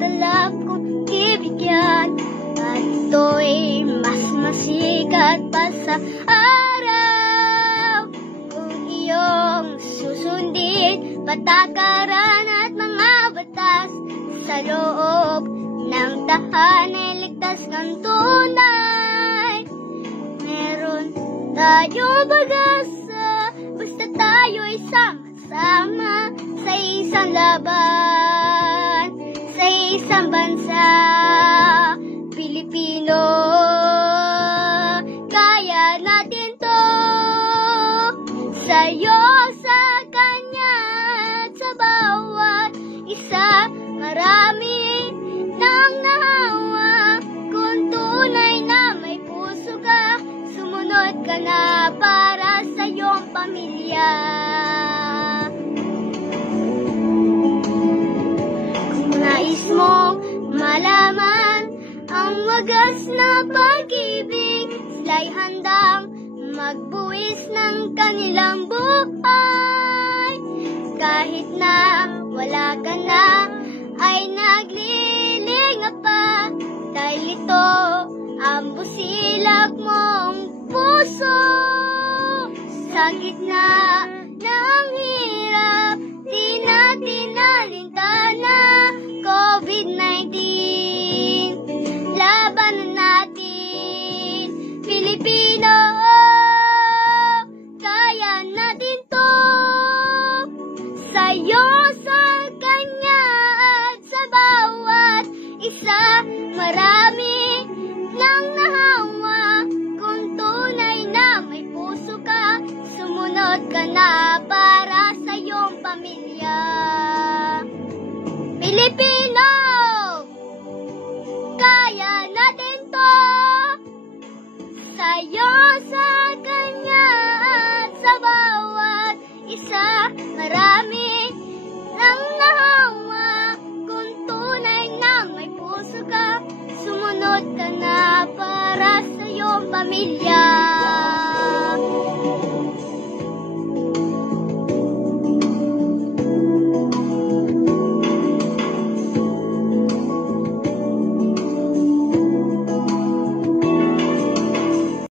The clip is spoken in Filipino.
alak kong ibigyan, at ito'y mas masikat pa sa araw. Kung iyong susundin patakaran at mga batas, sa loob ng tahanan ligtas kang tunay. Meron tayo pag-asa, basta tayo'y sama-sama sa isang laban, sa isang bansa. Pilipino, kaya natin to. Sa'yo, sa kanya, at sa bawat isa, marami nang nahawa. Kung tunay na may puso ka, sumunod ka na para sa iyong pamilya. Kung nais mong malaman ang wagas na pag-ibig, sila'y handang magbuwis ng kanilang buhay. Kahit na wala ka na, ay naglilinga pa, dahil ito ang busilak mong puso. Sa gitna ng hirap, di natin nalintana COVID-19. Labanan natin, Pilipino, kaya natin to. Sa'yo, sa kanya, at sa bawat isa, marami nang nahawa. Kung tunay na may puso ka, sumunod ka na para sa iyong pamilya. Pilipino, kaya natin to. Sa'yo, sa kanya, at sa bawat isa, marami nang nahawa. Kung tunay na may puso ka, sumunod ka na para sa iyong pamilya.